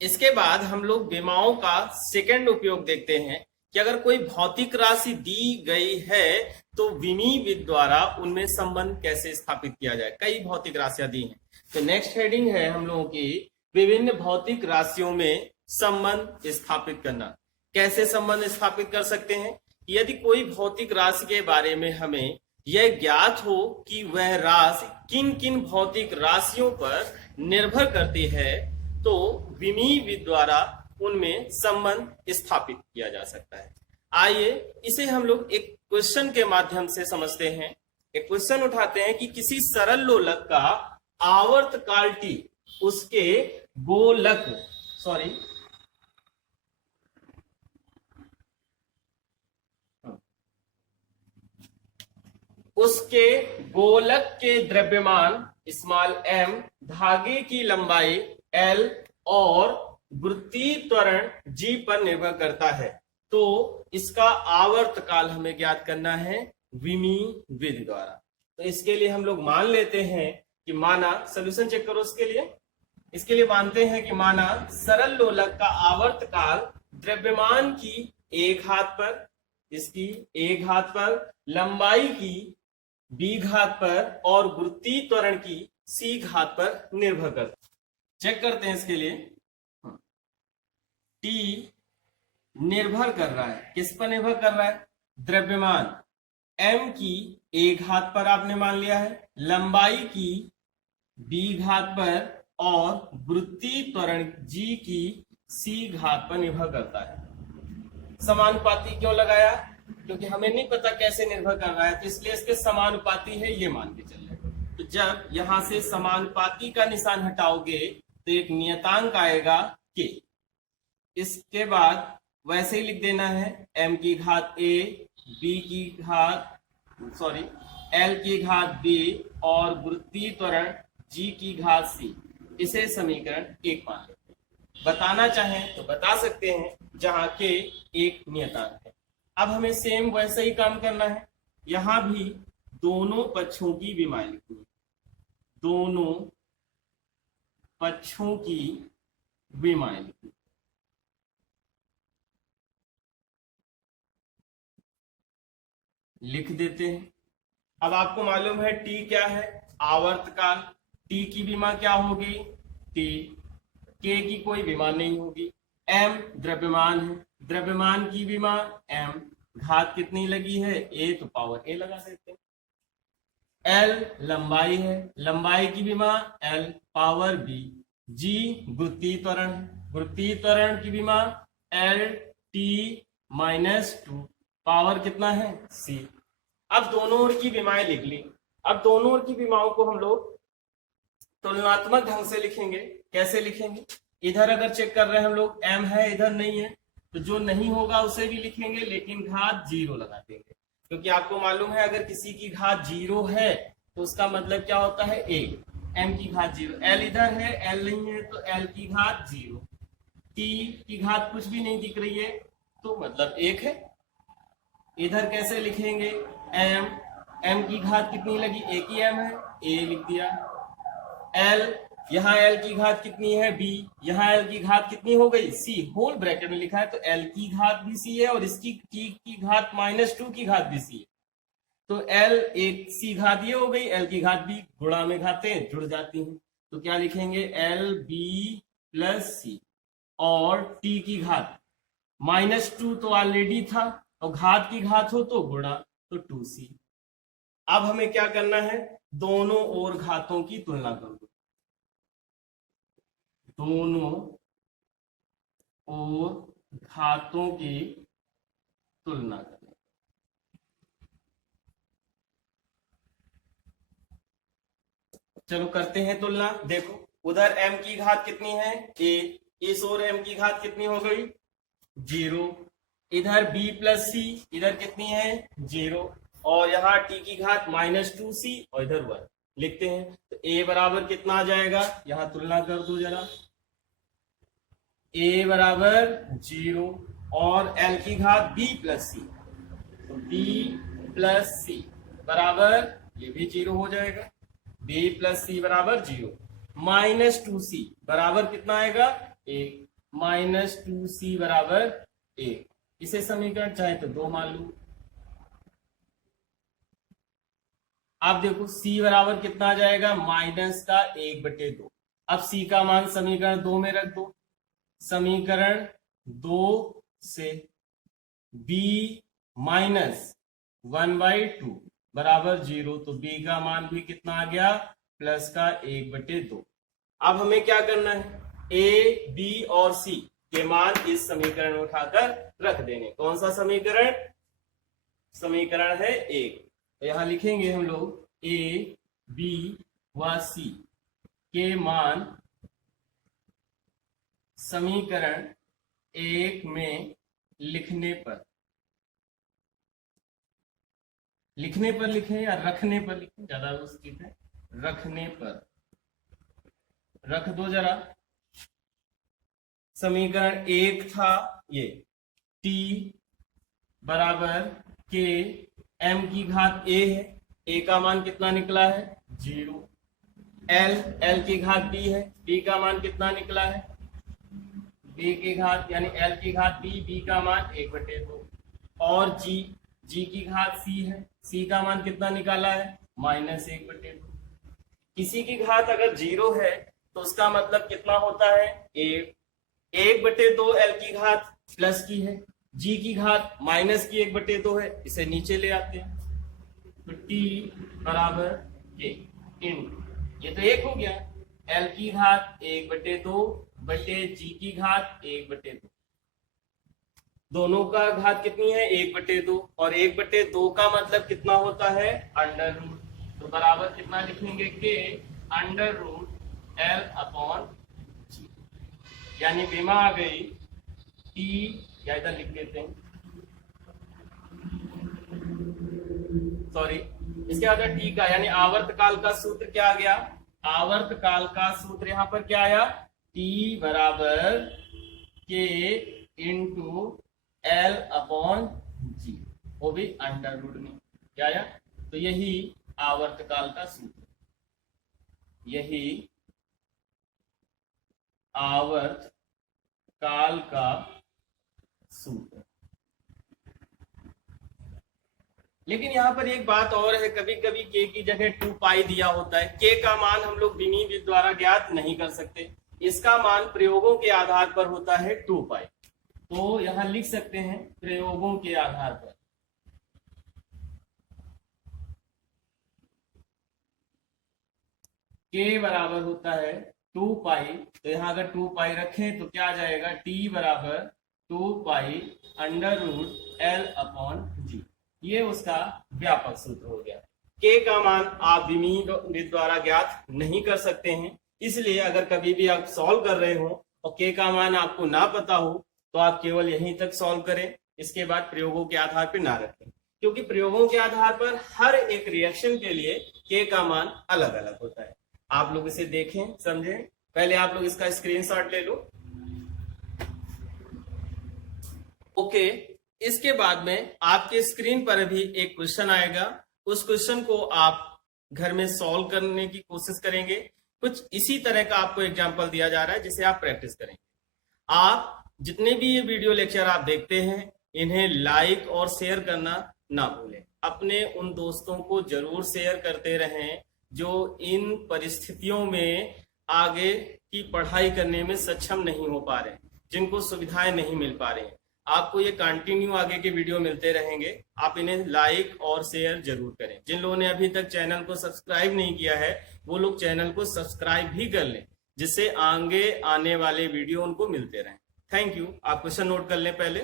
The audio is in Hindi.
इसके बाद हम लोग विमाओं का सेकंड उपयोग देखते हैं कि अगर कोई भौतिक राशि दी गई है तो विमी विद द्वारा उनमें संबंध कैसे स्थापित किया जाए। कई भौतिक राशियां दी हैं, तो नेक्स्ट हेडिंग है हम लोगों की विभिन्न भौतिक राशियों में संबंध स्थापित करना। कैसे संबंध स्थापित कर सकते हैं? यदि कोई भौतिक राशि के बारे में हमें यह ज्ञात हो कि वह राशि किन किन भौतिक राशियों पर निर्भर करती है तो विमी विद द्वारा उनमें संबंध स्थापित किया जा सकता है। आइए इसे हम लोग एक क्वेश्चन के माध्यम से समझते हैं। एक क्वेश्चन उठाते हैं कि किसी सरल लोलक का आवर्तकाल टी उसके गोलक उसके गोलक के द्रव्यमान स्मॉल m, धागे की लंबाई l और वृत्तीय त्वरण g पर निर्भर करता है, तो इसका आवर्तकाल हमें ज्ञात करना है विमी विधि द्वारा। तो इसके लिए हम लोग मान लेते हैं कि माना, सोल्यूशन चेक करो इसके लिए मानते हैं कि माना सरल लोलक का आवर्तकाल द्रव्यमान की एक घात पर, इसकी एक घात पर, लंबाई की b घात पर और वृत्तीय त्वरण की c घात पर निर्भर करता है। चेक करते हैं इसके लिए। t निर्भर कर रहा है, किस पर निर्भर कर रहा है? द्रव्यमान m की a घात पर आपने मान लिया है, लंबाई की b घात पर और वृत्तीय त्वरण g की c घात पर निर्भर करता है। समानुपाती क्यों लगाया? क्योंकि हमें नहीं पता कैसे निर्भर कर रहा है, तो इसलिए इसके समानुपाती है ये मान के चल रहे। तो जब यहां से समानुपाती का निशान हटाओगे तो एक नियतांक आएगा k। इसके बाद वैसे ही लिख देना है m की घात a, b की घात l की घात b और वृत्तीय त्वरण g की घात c। इसे समीकरण 1 मान लेते हैं। बताना चाहें तो बता सकते हैं, जहां k एक नियतांक है। अब हमें सेम वैसे ही काम करना है, यहां भी दोनों पक्षों की विमाएं लिखनी है, दोनों पक्षों की विमाएं लिखनी। लिख देते हैं। अब आपको मालूम है टी क्या है? आवर्तकाल। टी की विमा क्या होगी? टी। के की कोई विमा नहीं होगी। एम द्रव्यमान है, द्रव्यमान की विमा m, घात कितनी लगी है? a, तो पावर a लगा देते हैं। l लंबाई है, लंबाई की विमा l, पावर b। g वृत्तीय त्वरण है, वृत्तीय त्वरण की विमा l t -2, पावर कितना है? c। अब दोनों ओर की विमाएं लिख ली। अब दोनों ओर की विमाओं को हम लोग तुलनात्मक ढंग से लिखेंगे। कैसे लिखेंगे? इधर अगर चेक कर रहे हैं हम लोग m है, इधर नहीं है, तो जो नहीं होगा उसे भी लिखेंगे, लेकिन घात 0 लगा देंगे। क्योंकि आपको मालूम है अगर किसी की घात 0 है तो उसका मतलब क्या होता है? 1। m की घात 0, l इधर है, l नहीं है, तो l की घात 0। t की घात कुछ भी नहीं दिख रही है तो मतलब 1 है। इधर कैसे लिखेंगे? m की घात कितनी लगी? एक ही m है, a लिख दिया। l, यहाँ l की घात कितनी है? b, यहाँ l की घात कितनी हो गई? c, होल ब्रैकेट में लिखा है, तो l की घात भी c है और इसकी t की घात -2 की घात भी c है, तो l एक c घात ये हो गई, l की घात b, गुणा में घातें जुड़ जाती हैं, तो क्या लिखेंगे? l b + c और t की घात -2 तो ऑलरेडी था और घात की घात हो तो गुणा, तो 2c। अब हमें क्या करना है? दोनों ओर घातों की तुलना कर दो, दोनों ओर घातों की तुलना करें। चलो करते हैं तुलना। देखो उधर m की घात कितनी है? a, इस ओर m की घात कितनी हो गई? 0। इधर b + c, इधर कितनी है? 0, और यहाँ t की घात -2c और इधर 1 लिखते हैं, तो a बराबर कितना आ जाएगा? यहाँ तुलना कर दो जरा। a बराबर 0 और l की घात b + c, तो b + c बराबर, ये भी 0 हो जाएगा, b + c बराबर 0, -2c बराबर कितना आएगा? 1 माइनस 2c बराबर 1। इसे समीकरण चाहे तो 2 मान लो। आप देखो c बराबर कितना आ जाएगा, माइनस का 1/2। अब c का मान समीकरण 2 में रख दो। समीकरण 2 से b माइनस 1/2 बराबर 0, तो b का मान भी कितना आ गया, प्लस का 1/2। अब हमें क्या करना है, a, b और c के मान इस समीकरण में उठाकर रख देने। कौन सा समीकरण, समीकरण है 1। तो यहां लिखेंगे हम लोग a, b व c के मान समीकरण 1 में लिखने पर लिखें या रखने पर लिखें, ज्यादा उचित है, रखने पर रख दो जरा। समीकरण 1 था ये, t बराबर k m की घात a है, a का मान कितना निकला है 0, l की घात b है, b का मान कितना निकला है, b की घात यानी l की घात b का मान 1/2, और g की घात c है, c का मान कितना निकाला है माइनस 1/2। किसी की घात अगर 0 है तो उसका मतलब कितना होता है 1/2, l की घात प्लस की है, g की घात माइनस की 1/2 है, इसे नीचे ले आते हैं। तो t बराबर k इंटू, ये तो 1 हो गया, l की घात 1/2 बटे g की घात 1/2। दोनों का घात कितनी है 1/2, और 1/2 का मतलब कितना होता है अंडर रूट। तो बराबर कितना लिखेंगे k under root l upon g, यानी विमा आ गई t, या इधर लिख देते हैं, सॉरी, इसके बाद t का यानी आवर्त काल का सूत्र क्या आ गया, आवर्त काल का सूत्र यहां पर क्या आया, t बराबर k into l upon g, वो भी अंडर रूट में क्या आया। तो यही आवर्त काल का सूत्र, यही आवर्त काल का सूत्र। लेकिन यहां पर एक बात और है, कभी कभी k की जगह 2 पाई दिया होता है। k का मान हम लोग विमीय विधि द्वारा ज्ञात नहीं कर सकते, इसका मान प्रयोगों के आधार पर होता है 2 पाई। तो यहां लिख सकते हैं प्रयोगों के आधार पर k बराबर होता है 2 पाई। तो यहां अगर 2 पाई रखें तो क्या आ जाएगा, t बराबर 2 pi under root l upon g, ये उसका व्यापक सूत्र हो गया। k का मान आप विमीय विधि द्वारा ज्ञात नहीं कर सकते हैं, इसलिए अगर कभी भी आप सॉल्व कर रहे हो और k का मान आपको ना पता हो तो आप केवल यहीं तक सॉल्व करें, इसके बाद प्रयोगों के आधार पर ना रखें, क्योंकि प्रयोगों के आधार पर हर एक रिएक्शन के लिए k का मान अलग अलग होता है। आप लोग इसे देखें समझें, पहले आप लोग इसका स्क्रीनशॉट ले लो। ओके, इसके बाद में आपके स्क्रीन पर भी एक क्वेश्चन आएगा, उस क्वेश्चन को आप घर में सॉल्व करने की कोशिश करेंगे। कुछ इसी तरह का आपको एग्जांपल दिया जा रहा है जिसे आप प्रैक्टिस करेंगे। आप जितने भी ये वीडियो लेक्चर आप देखते हैं इन्हें लाइक और शेयर करना ना भूलें, अपने उन दोस्तों को जरूर शेयर करते रहें जो इन परिस्थितियों में आगे की पढ़ाई करने में सक्षम नहीं हो पा रहे, जिनको सुविधाएं नहीं मिल पा रही। आपको ये कंटिन्यू आगे के वीडियो मिलते रहेंगे, आप इन्हें लाइक और शेयर जरूर करें। जिन लोगों ने अभी तक चैनल को सब्सक्राइब नहीं किया है वो लोग चैनल को सब्सक्राइब भी कर लें, जिससे आगे आने वाले वीडियो उनको मिलते रहें। Thank you. आप क्वेश्चन नोट कर लें पहले।